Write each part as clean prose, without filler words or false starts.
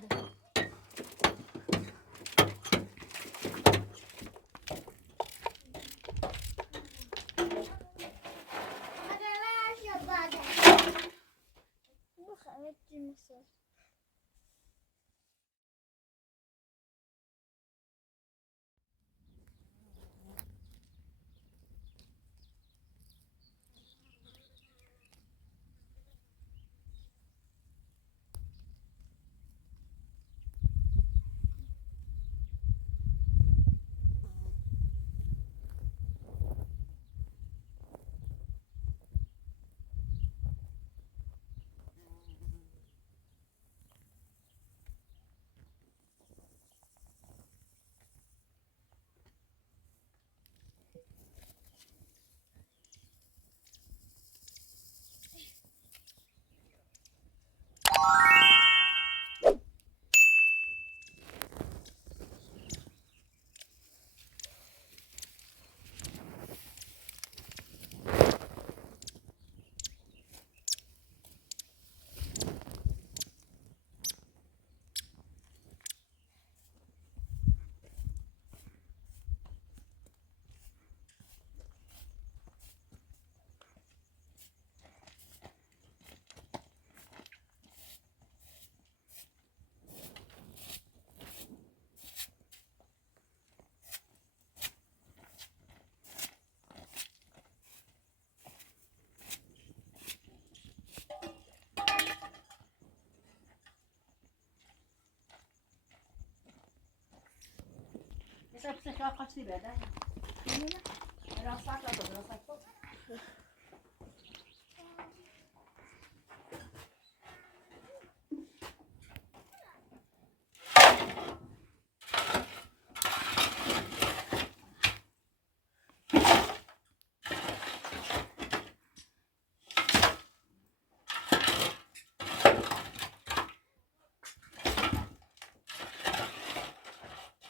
nada. Essa precisa que ela corte de verdade. Ela saca toda, ela saca toda.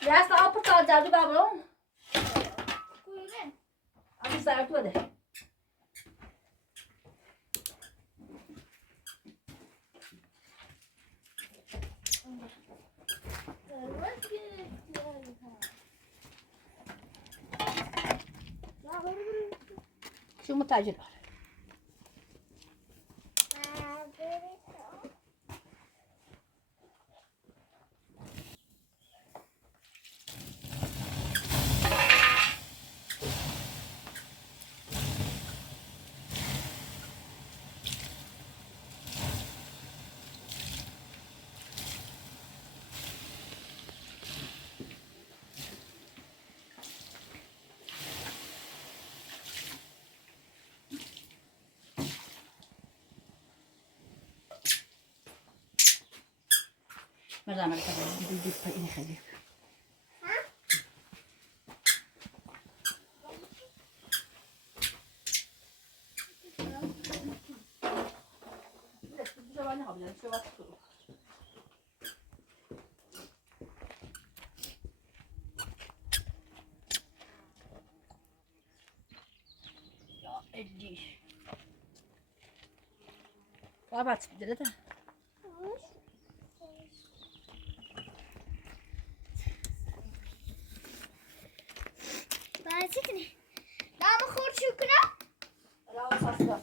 Ya sağ portal geldi babam. Kuyruğu. Abi sağ tuvalet. Şu muhtacı var. Merhaba arkadaşlar. Bir payını xəlir. Ya 50. Kapat bir de. Basitni. Dama خورد شکر. Bravo sasla.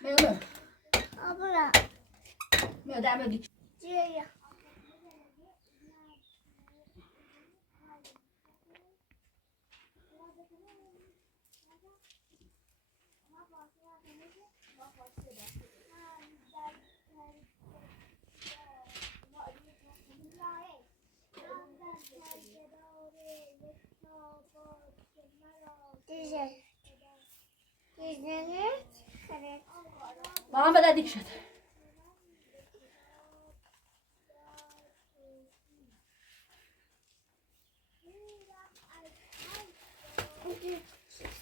Mevlüt. Abla. Mevlüt. Ciğer. Güzel. Güzel. Evet. Bana böyle dik şöyle. Şimdi.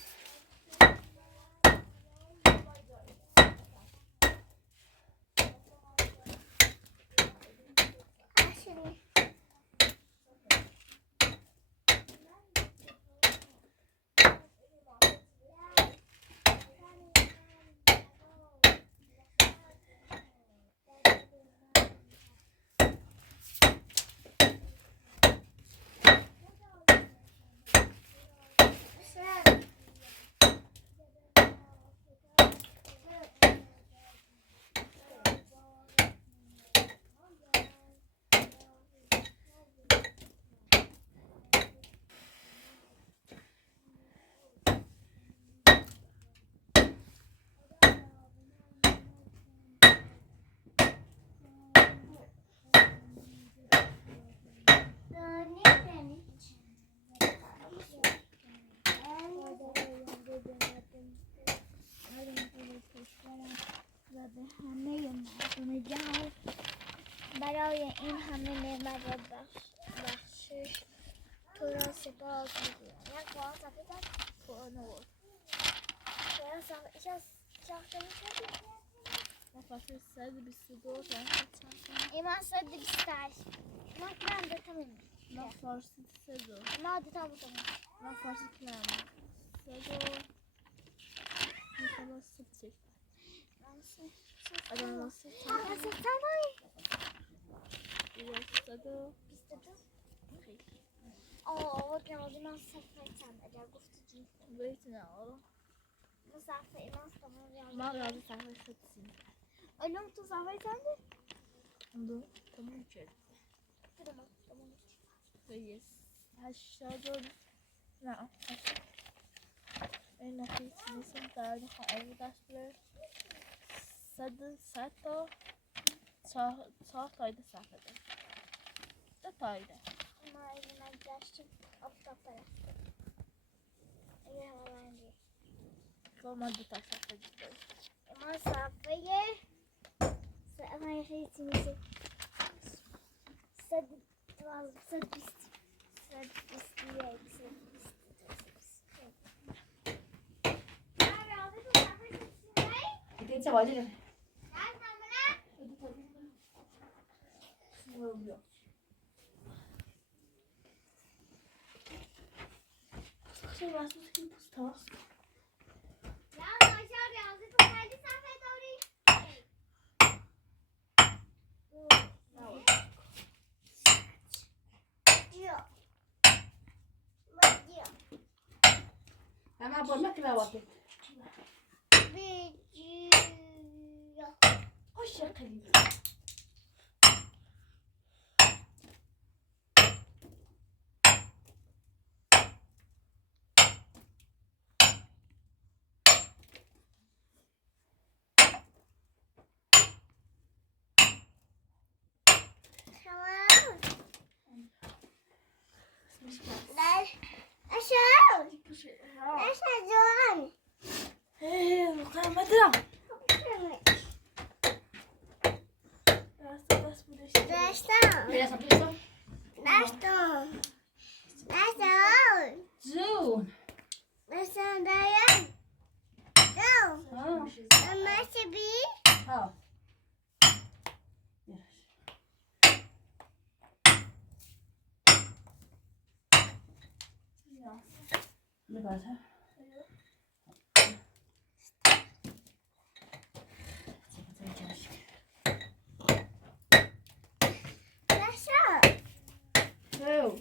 و به همه مردم جهان برای این همه نعمت و بخشش تو را سپاس می‌گویم. یک قرآن صفحه دار قرآن آورد. قرآن صفحه از شاخته می‌شد. مفصل 122 تا ایمان 128. ما کنم دوتا می‌مونیم. من فارسی 32 ما دوتا بودم. من فارسی کنم 32 مثلا 60 ادامه 60 آورد نمازی من صفحه چند اگر گفتی جی بیت نه آره من صفحه ایمان صفحه من راضی صفحه 60 علوم تو صفحه چنده؟ دو تموم شد تمام بیس 80 نه این نفیس نیستم در نخواهی دست بره 100 تا 4 تایده صفحه داره 2 تایده ما ایمان گشتیم افتاد پرست اگه هلندی با من 2 تا صفحه دیده ایمان صفحه خیلی میشه 120 دیگه چه واجبه؟ چه واسه این پستاست اما برم که بوابه. خوش قلیب. Zoom. Ne var ha? Oh.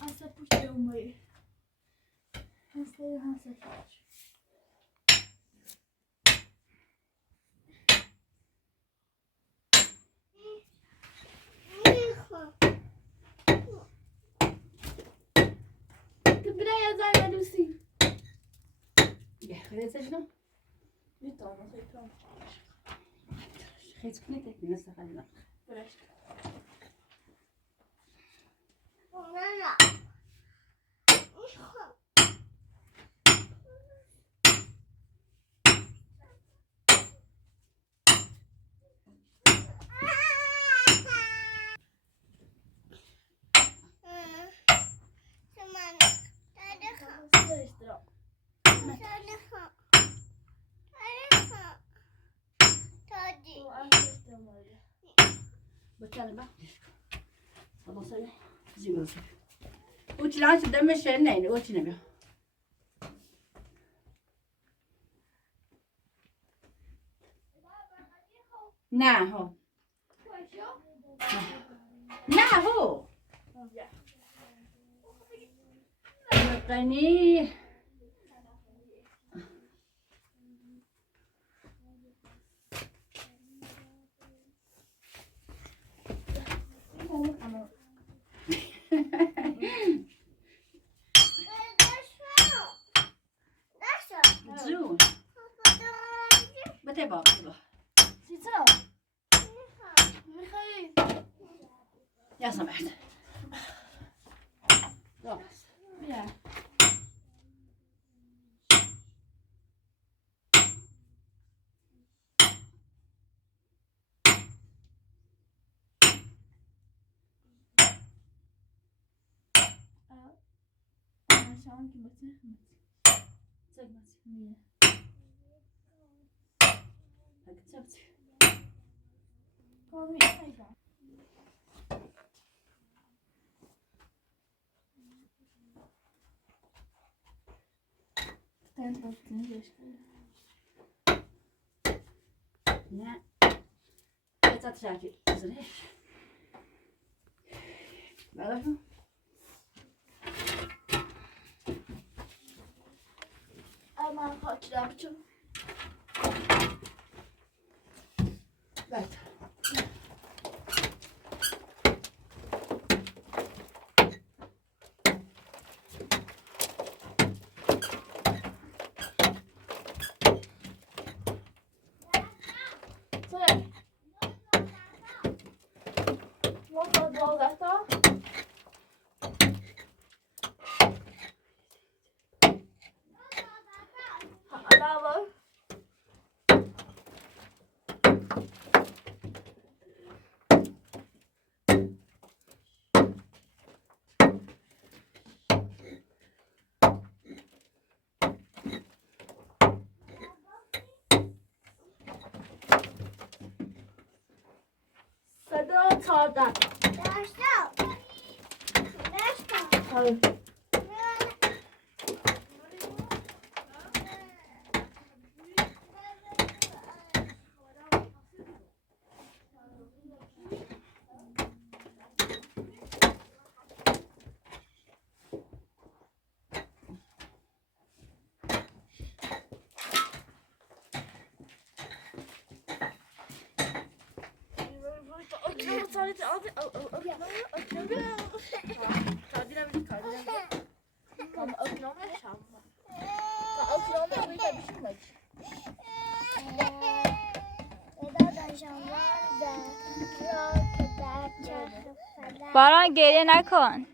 Hasta puxei uma aí. Hasta. Tu bryja za mną, Lucy. خیلی چشم. Então, não sei como. خیلی کنی تکنی نستخدیم. Breszka. بتكلم خلاص انا زي وش لا تدمر شيء وش نبي نه هو نه هو غني زون بته بابا سيترا ميخائيل يا سمحت بيا عشان كي بتسمع مية كتبت قومي خايفة نه بذار تراجع زنش بعرف أنا خاطر أبتو بعد سلام وصل دوغتا علاوة صدا تازه باران گریه نکن.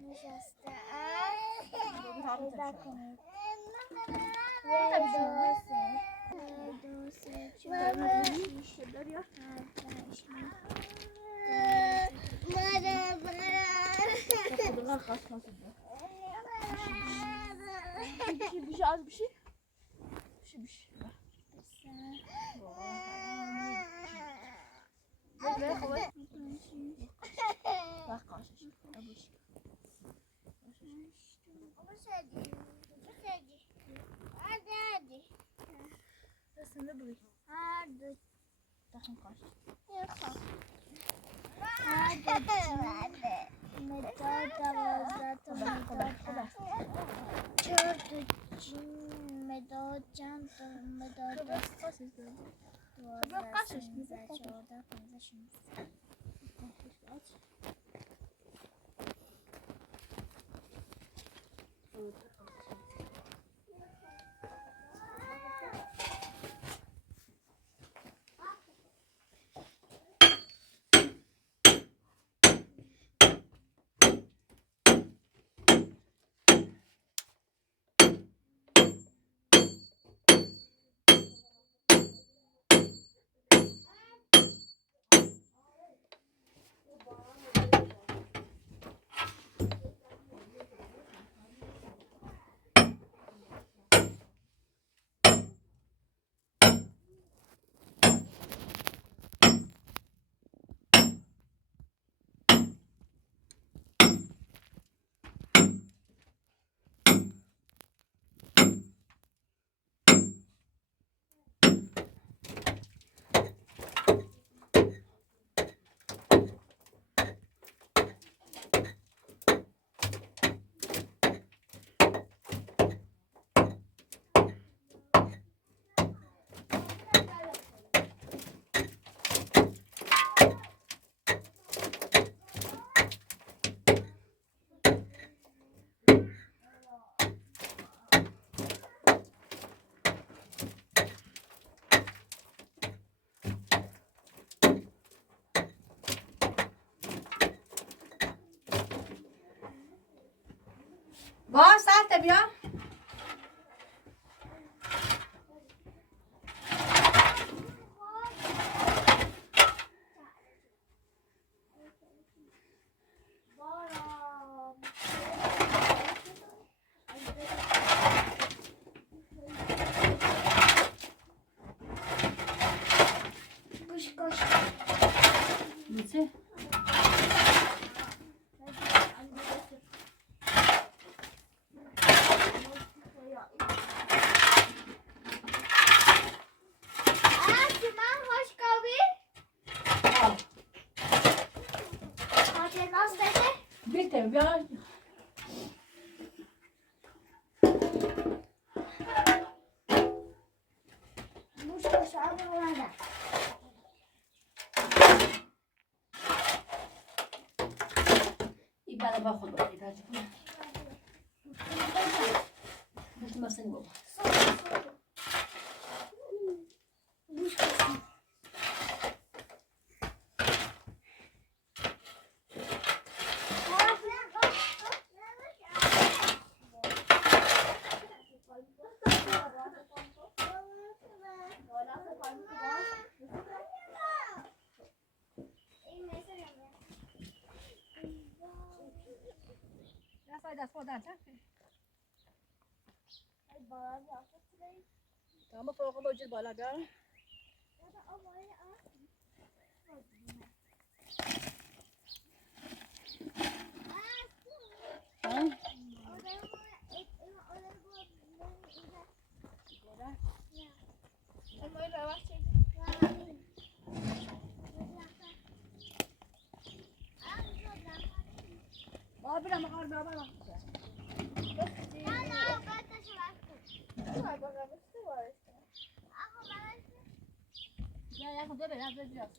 باز ساعت بیا. Bitti. Bitti bia. بعد با خود باشی تاج کنم. بس مثلا بابا. دست خودم چه؟ تمام فوق باید بالا بیار. برم مقار برم. یا خود برم ببینم.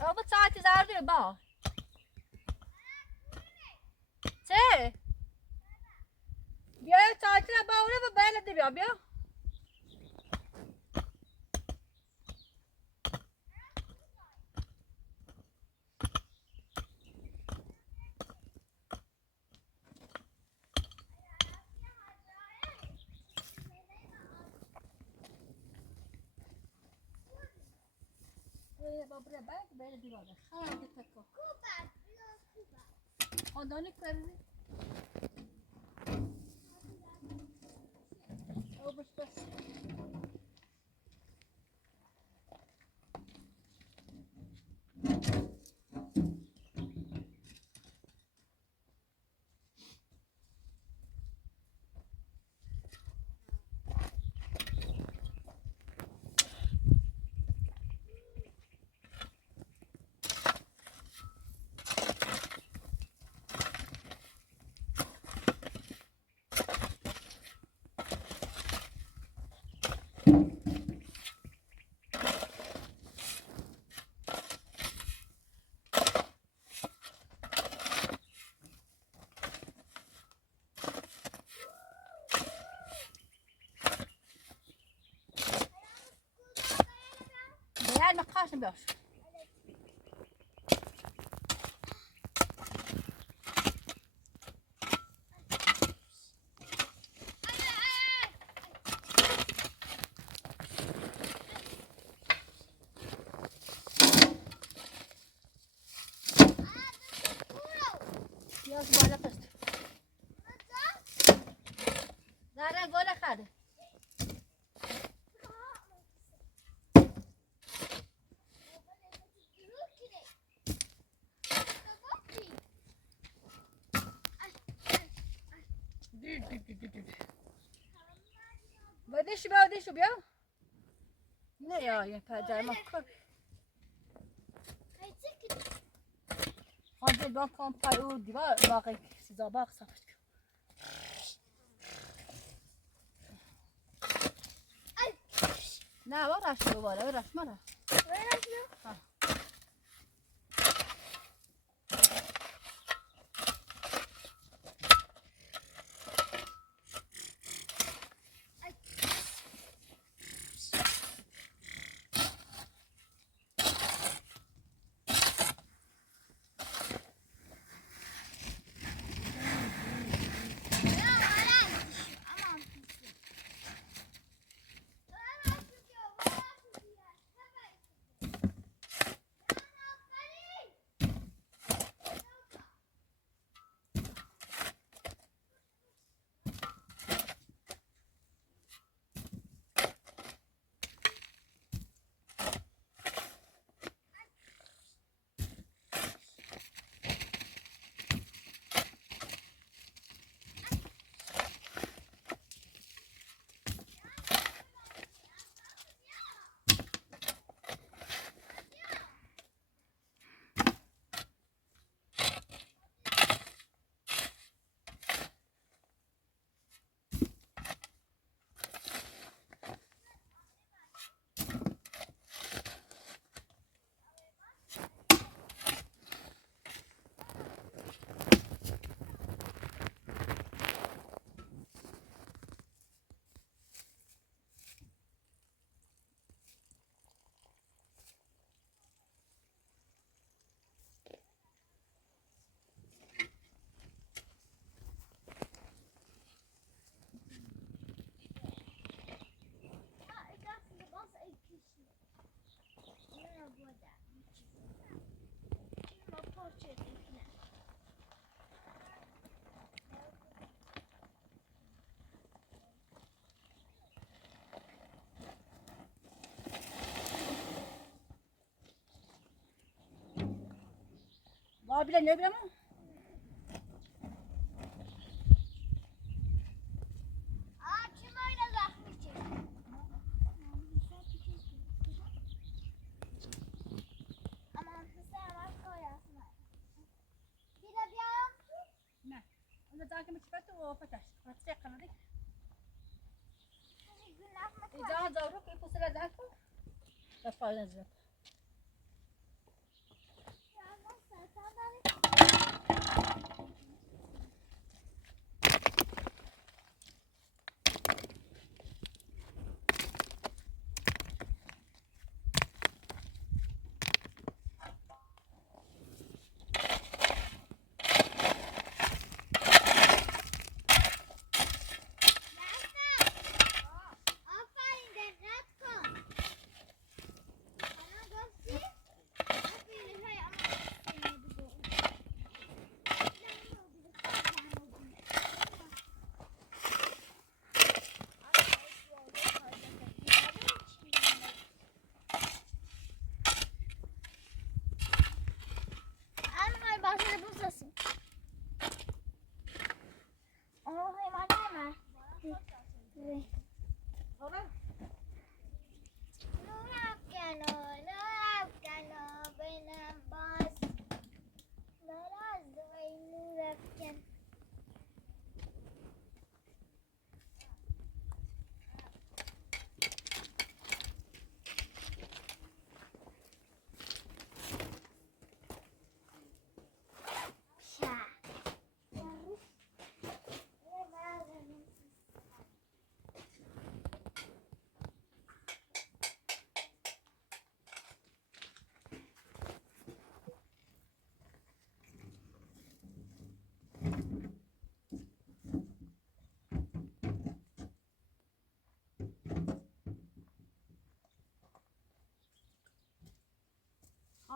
Apa saati zardı ba? Çe? Bia saati na ba ora ba bela de bia. Buraya belki böyle bir oldu. Hadi takı. Ondan ne kadar? O başta. هاشم بیاش بیاش بالا پست داره گل خده بدیشو بیا نه یا پجای ما کن خانده با کام پای او دیوار باقی سیزا باق صفت کن نه برش دوباره برش مرا bile ne bileyim Kim öyle zahmet Aman sen var koyasın. Bir de bir ne onda takip etmedi o pataş pataş kanadı İzah zavru ki pusula zakı Rafal nazar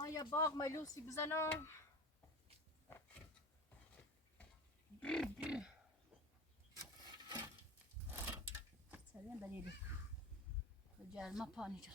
یه باغ ملوسی بزنم. سریم بریده به جرمه پانی جا.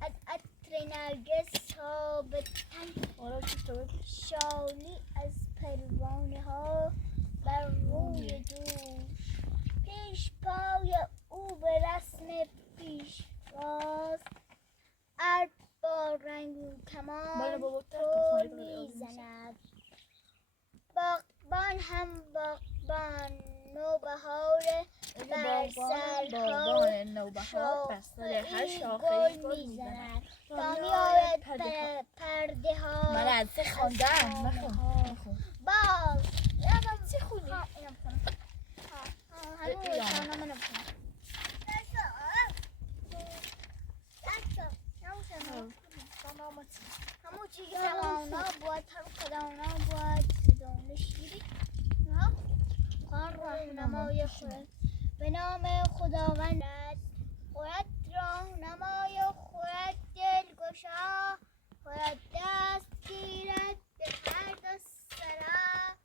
از عطر نرگس تابتن، شالی از پروانه ها بر روی دوش، پیش پای او به رسم پیشواز، ارب با رنگ و کمان پر میزند. باغبان هم باغبان نوبهاره، بر سرها شاخه گل میزند. تا میآید پرده ها من از سه خواندم باز چه خونی؟ همون چیزی که خداونا باید خداونا باید صداونه شیری خوان راهنمای خورد به نام خداوند است. خورد راهنمای خورد دلگشا، خورد دست گیرد به هر دو سرا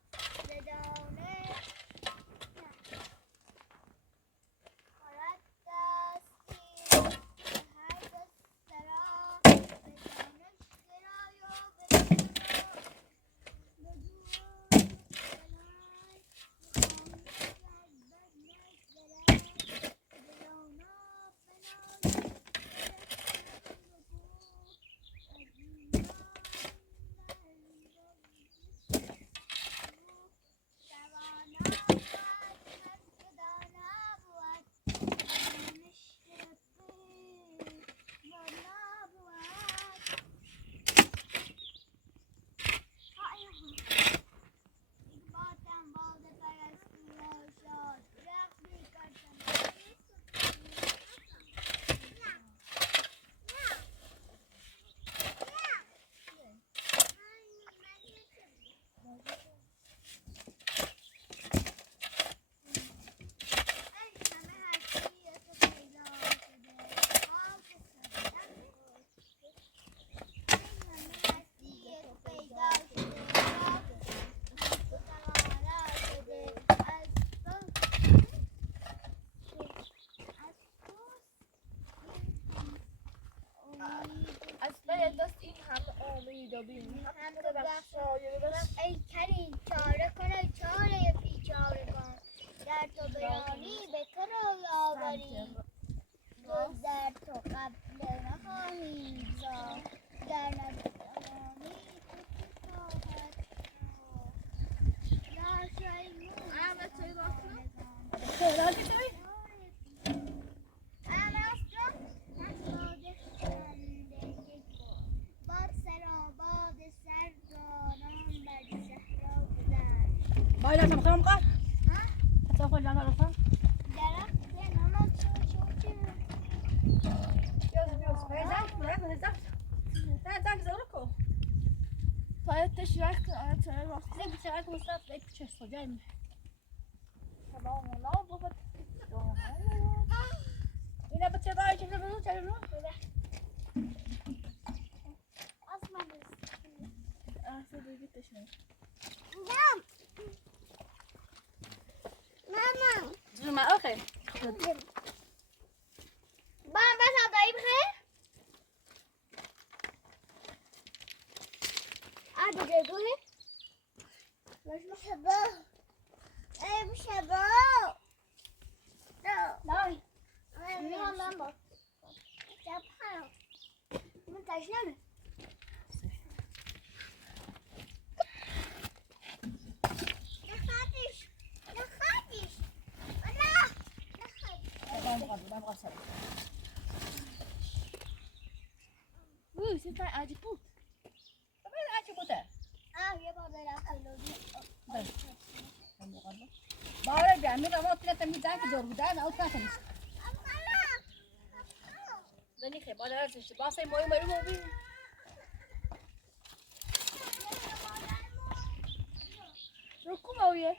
زدانه. خورد دست گیرد به هر دو سرا زدانش گرایا به ببین هم بده بخشایه ببخش ای کریم چاره کنه چاره بیچارگان در تو بیانی به تو رو یاوری جز در تو قبل نخواهیم زاد در نبودانی تو خواهد یا شیمون احمد چای باختم خیلی چای باید هم خواهم قد حتی خود جانا رفتم زنگ زورو کو باید تشرک کن آن چای باختم زنگ چقدر مصرف دیگه چه سوجایم تمام اونا بابا اینا بچه باید چه رو چه رو احسا دیگه تشنه ما اوکی اوه سیتا عجیب بود باید بیامید اما تو نتونی زنگ دور بودن او نتونی زنی خیلی باید ازش باسه ماهی موبی رکو مویه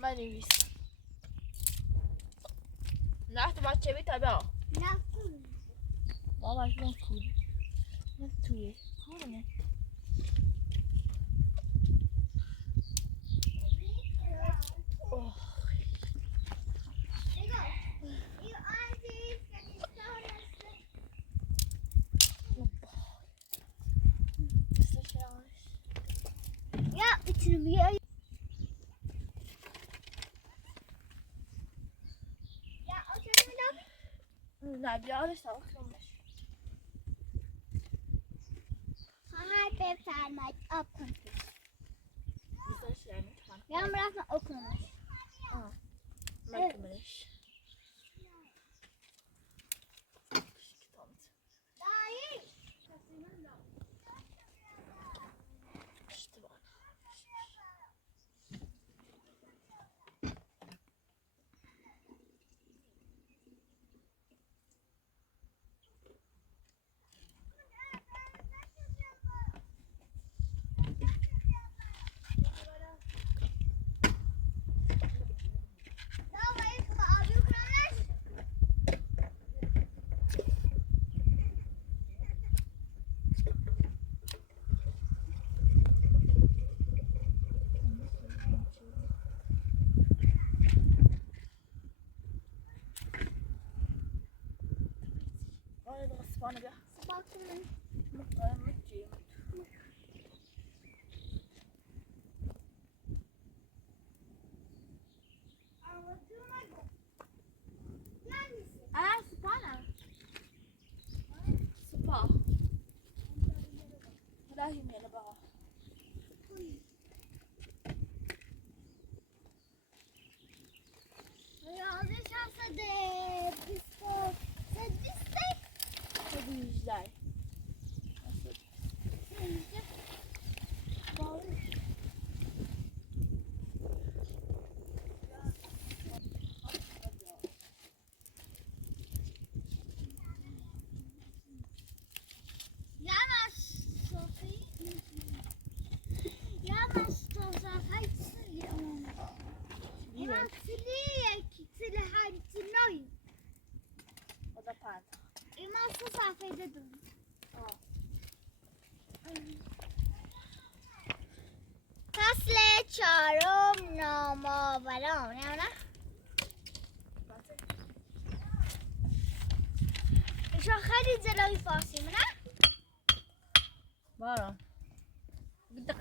من نویس نه تو بچه بی تبا بابا شما کود نه توی کونه نه بیارش تا کنش آب کن بیزاش یعنی یا هم رفتم آب کنمش من کمش اسبانه بیا سپاه راهی میله بابا یادش هست ده بیسته پیدا دارم. فصل 4 نامآوران نه؟ ایشان خیلی جلوی فارسی نه؟ بارا دق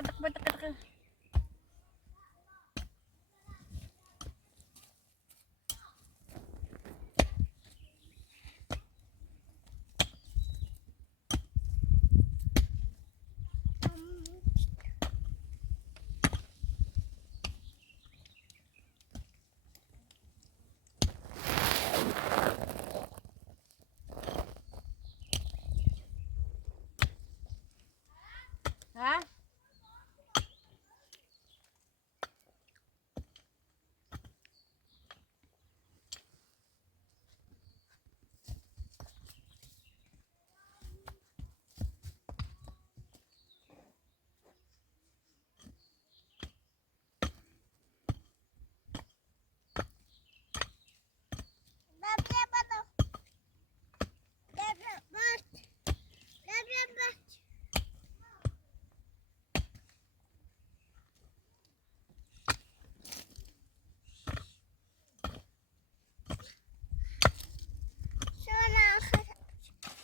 ها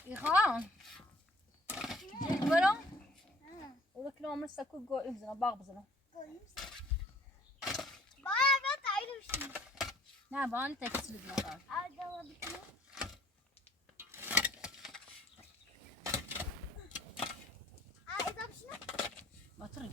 إخوان برو وذكرهم لسه كل جول يبزنا باغ بزنا نه با آن تکسی بدنا دار بطري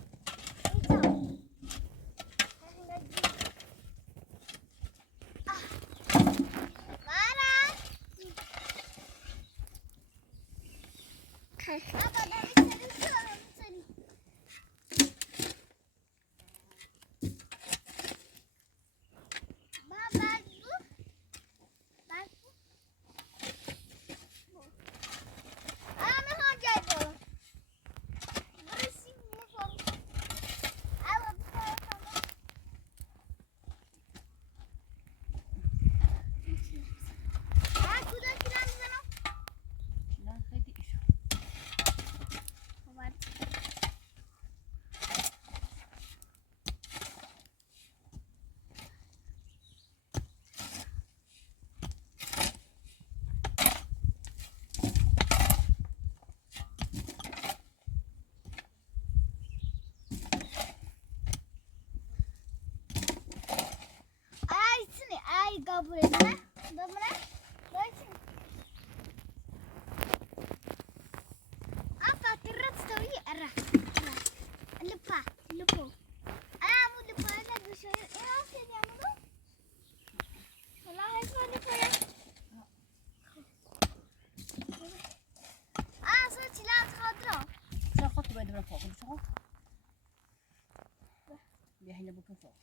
لا خدي إيش شو خط بعد من فوق شو بيحل بكم فوق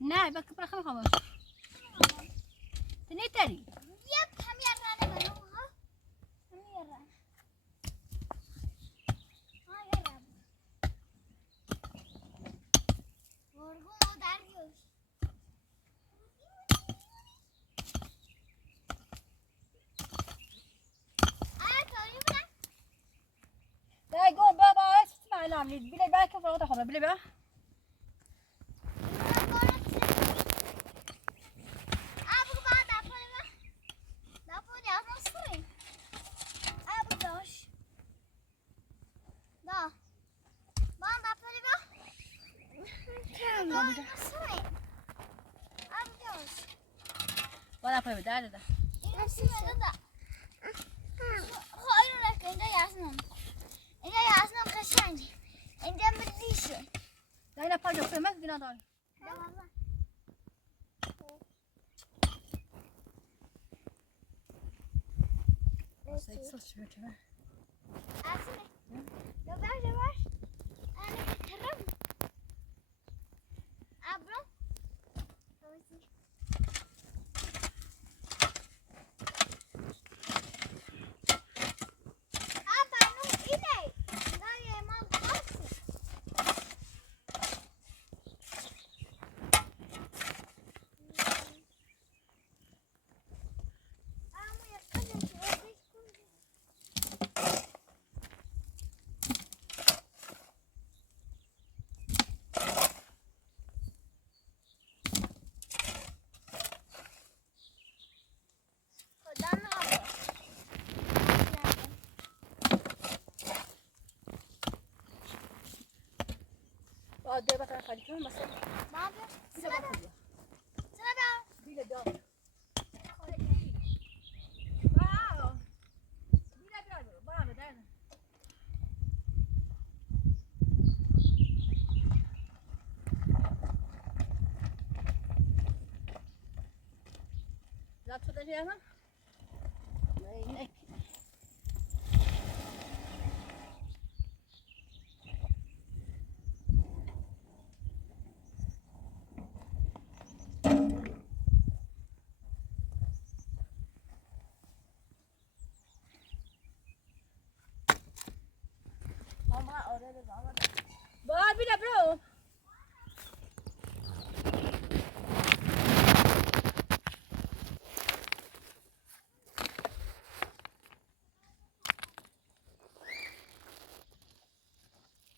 نه بك برا خمس تني تاني لا يقوم بابا اسمع نعم بلا بقى كيف وضع خبر بلا بقى ولا طيب ده لا لا باجو في ما قلنا دار Sen saç götürme. Aslı. Yavaş. Anne kırım. Abla. Adaya bakar kalite olmasın. Size bakıyor. Bile devam. Wow. Bile bir bana mı dersin? La tutacağım. Ne? Var bile bro.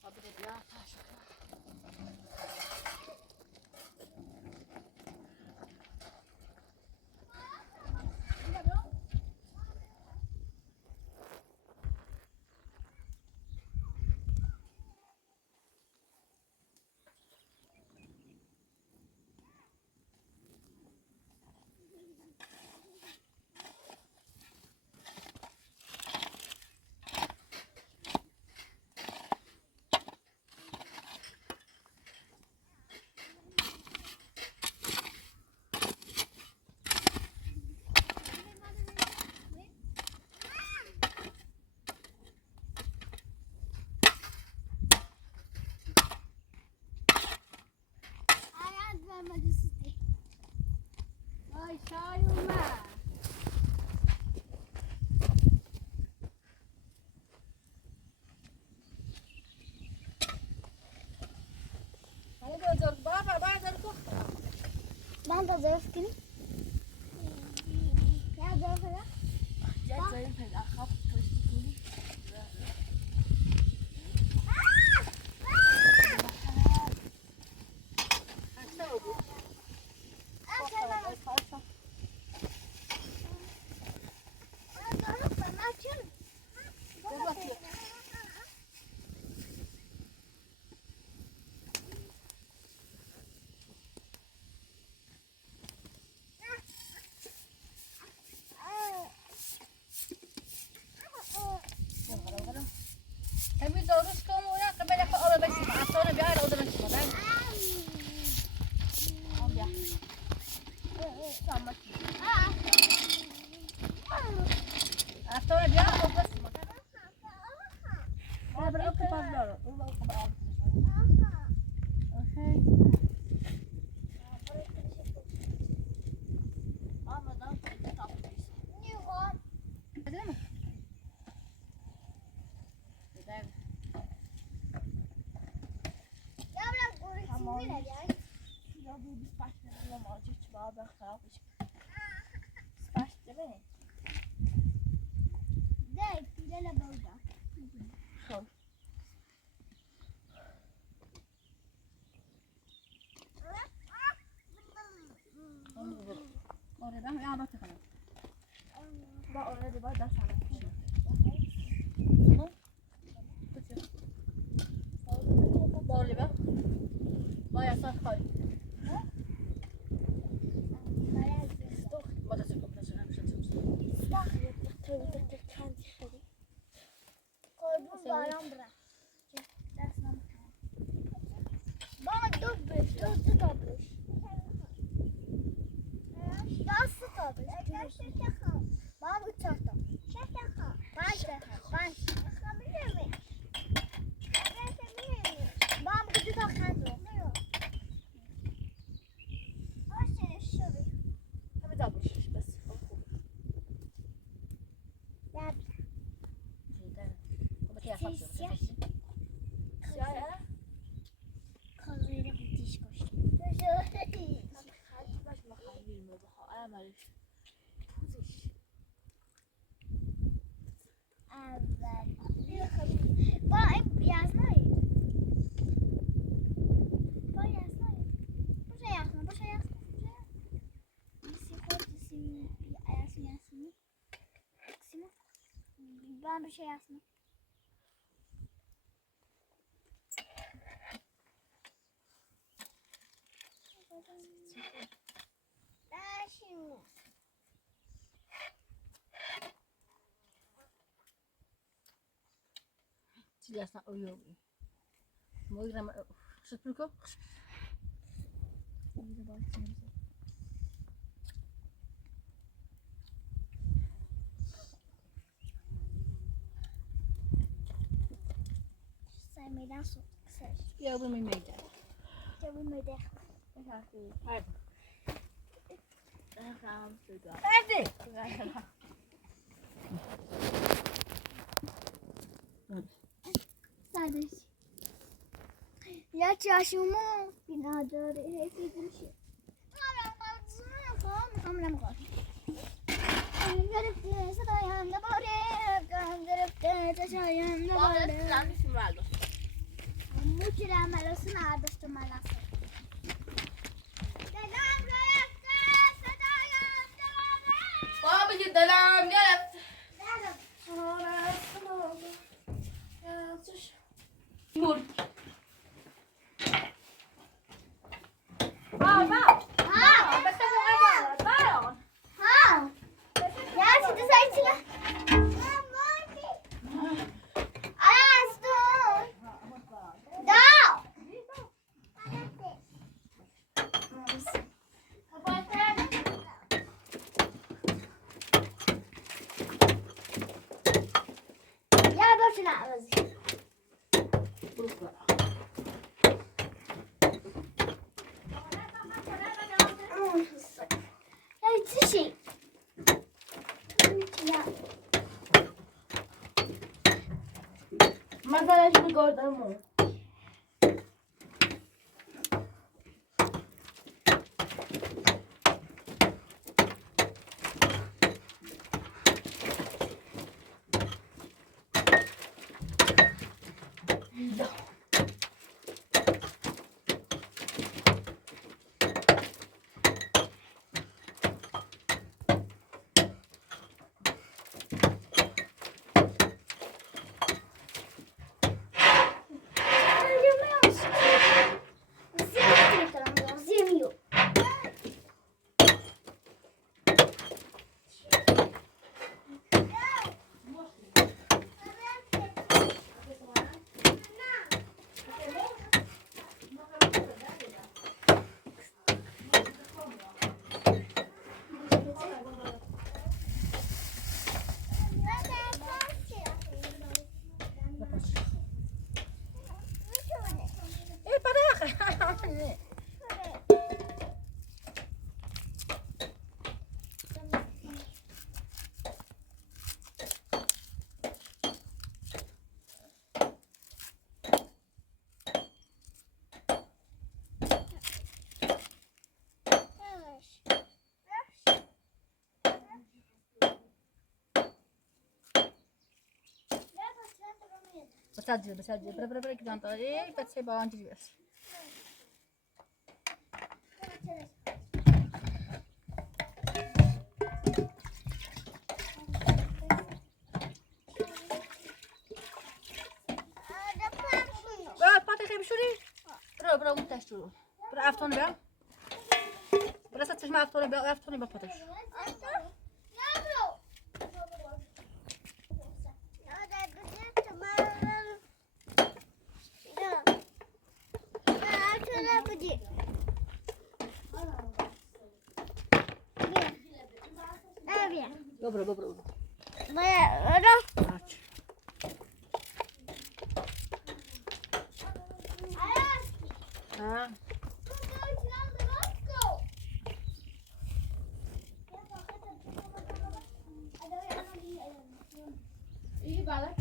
Abi de ya taş. Ay şayılma. Hadi gözür. Bana zarf. Ben de zarf günü. Ya zarf ya. Ya zarf ya. Akap taşıtını. Hem doğrusu kamuya kabel yapıp alabilirsin. Sonra bir ara odadan çıkmadan. Al ya. Tamam. Sonra bir ara odadan çıkmadan. Bana bırak kapatlar. Okay. Ama daha fazla tatlıyız. Hadi mi? Ja, du bist fast nicht normal, du bist aber fertig. Fast nicht. Dai, tira la bauda. Schon. Oradan ya bak bakalım. Bak orada bak da sana. Tamam. Doğru bak. Bayağı sakal. Vad det kommer så här Bana uçakta. siyah Siyah. saçıyor. Siyah. Siyah. Kazıyla bir diş koştu. Hadi baş bakalım bilmiyor bakalım. Ayamamış. Puziş. Evet. Vay yazmayın. Vay yazmayın. Bu şey yazma. Bu şey yazma. Ben bir şey yazma. Ben şimdi. Jasna uyuyor. Muy grama. ¿Se explicó? Sevmeden su. Sev. Ya bu meyde. Cevim öde. Hadi. Tamam söyle. Hadi. Sadece. Yaş yaşımı binadır hepsi şey. Kameram var. Garip de sarayanda bare, garip de taşayanda bare. Yanlış mı vardı? Mucira malasın ardıştı malası. Selam garipte sarayanda bare. Babacığım selam gel. Dur. Baba. Ha, Baba. ha. Ya şimdi sen içine. Araston. Da. Ya boşuna ağzı. Ya hiçbir şey. Ya. Mesela şimdi gördün mü? Besar, berapa kita nonton? Pas saya bawa anjir guys. Patah kayak besuri. Bro, mutas dulu. Bro, afton bel. Bro, zet zich maar afton bel patah. Bro. Aç. Ha. İyi balık.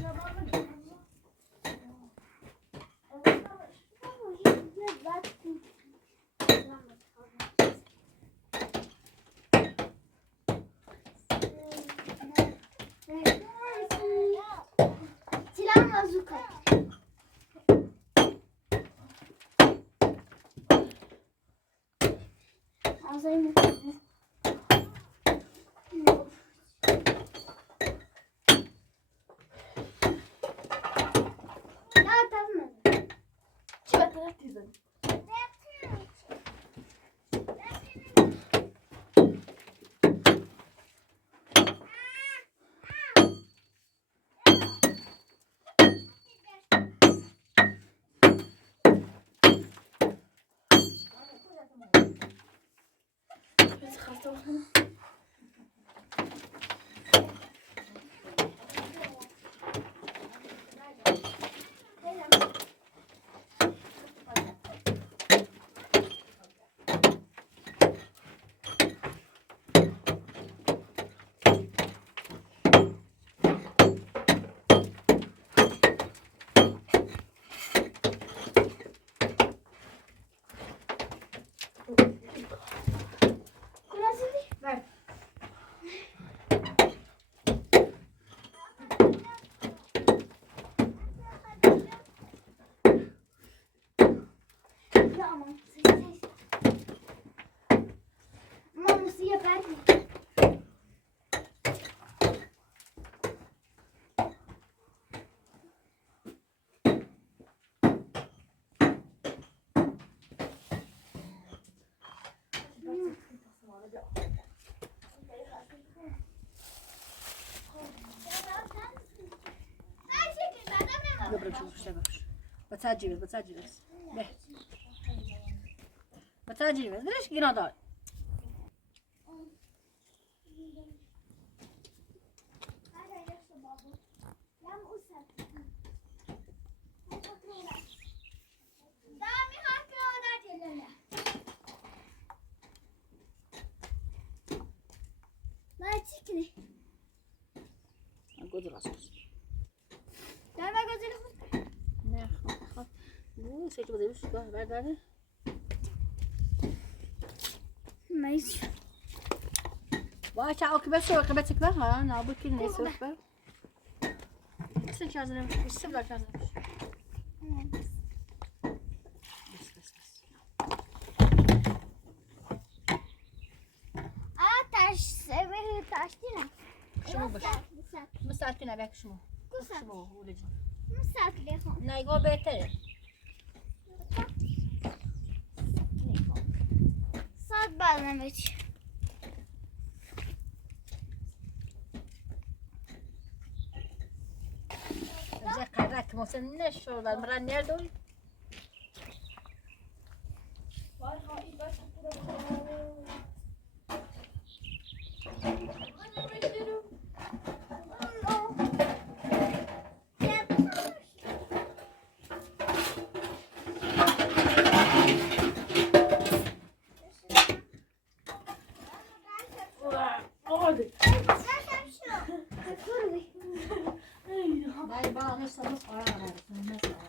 Silahla zuka. Ağzını چه بهتره تیزن بس خاطر Ver. Ya aman. Aman musiye verme. Dobra, przepuszczasz. Bacadziły. Nie. Bacadziły. Zresztą gino daj. Godzę las. Ne? Bu şey gibi demiş. Ver ver. Mas Vay çao ki beso ki betik ver ha. Ne bu ki ne söz ver. Sen çazını. İşte bırak çazını. Bes. taş severim taş değil mi? Şunu baş. Misal. Misal bek şunu. Misal. Şunu olacak. Misal telefon. Ne go beter. Saat bağlamış. Bize karak mı sen ne şuradan bırak nerede ol? Vay ha iyi bak Dai bağlı sana para versin. Ne sana?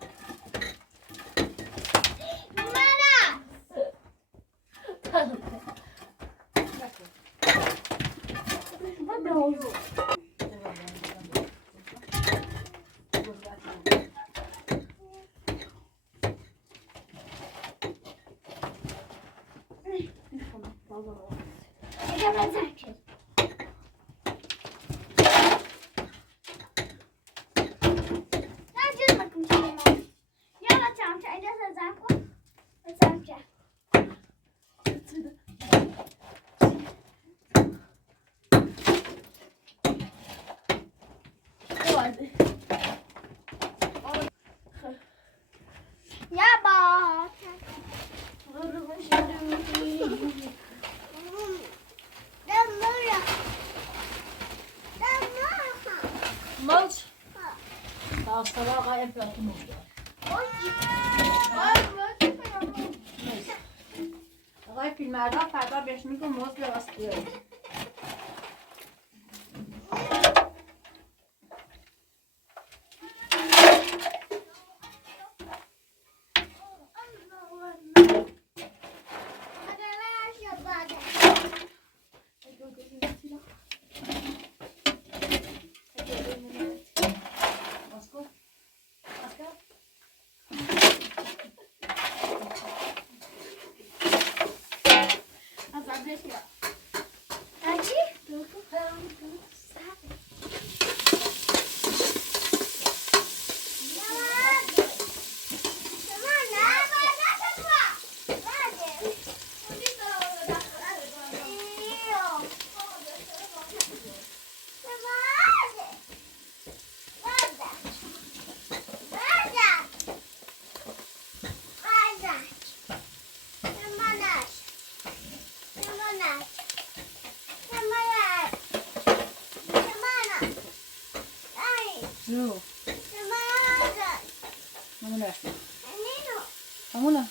Ya bak. Mulch. Daha sabah gayet yaptım. آقای فیلمبردار فردا بهش میگم موز لباس بیاره جو همونه همونه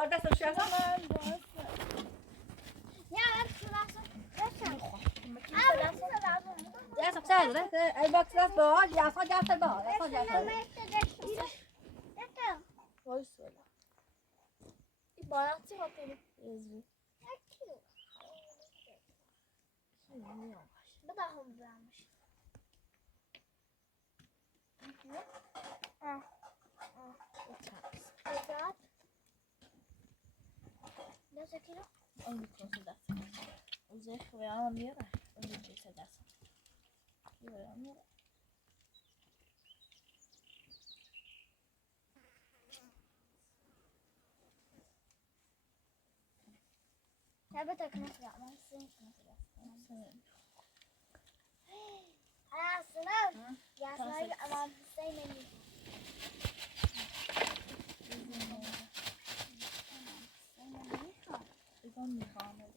وارد دست شو دست سر دست ای باکس دست با یا سا دست با یا سا دست وایس ولا عبارتی ها پیدا ازوی بدهم برامش Exato. Dessa aqui não? Onde que você dá? Usei foi a mira. Onde que você dá? Foi a mira. ثابتك نسرع ما نسيت نسرع يا سلام يا سلام أمام السينما 이건 미간에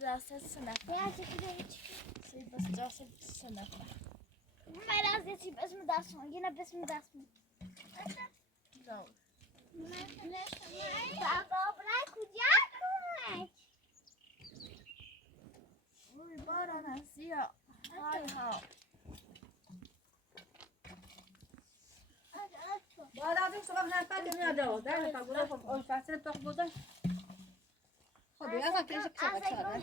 دست سنت يا تكذب سي بس دست سنت ما لازم تجيب اسم داسون جينا باسم داسون زو بابا براك وجاكم روی باران هستیا های ها بعد از این صبح نفر میاد در نفر گذار خب اون فصل تو گذار خب یا سا کیش کشا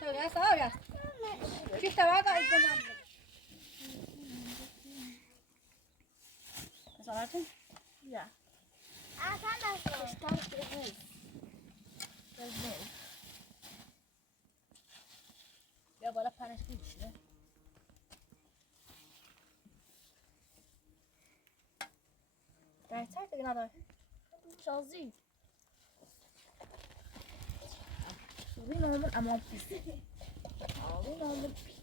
تو یا سا یا کیش تو واقعا ایدونم سلامتون یا أنا یا بالا پنج میشه در سر دیگه نداره شازی شوری نامون اما پیس آوی نامون پیس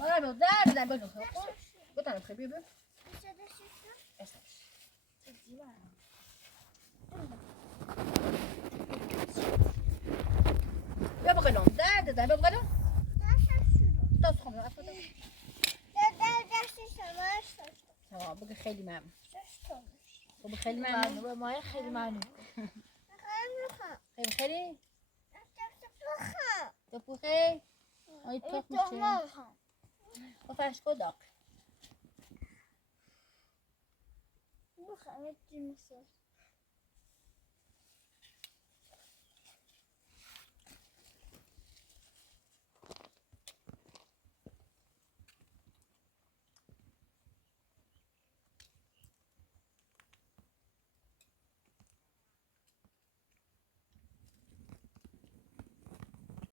Voilà, mais där där börjar jag. Gå ta en tribut. Jag börjar någon där där börjar då. Ta så kommer jag efter det. Ja, börjar خیلی ممنون. خب خیلی ممنون. به ما خیلی ممنون خیلی خیلی. تو بخیر. آی تو میشه. و فرش کداق. بخیر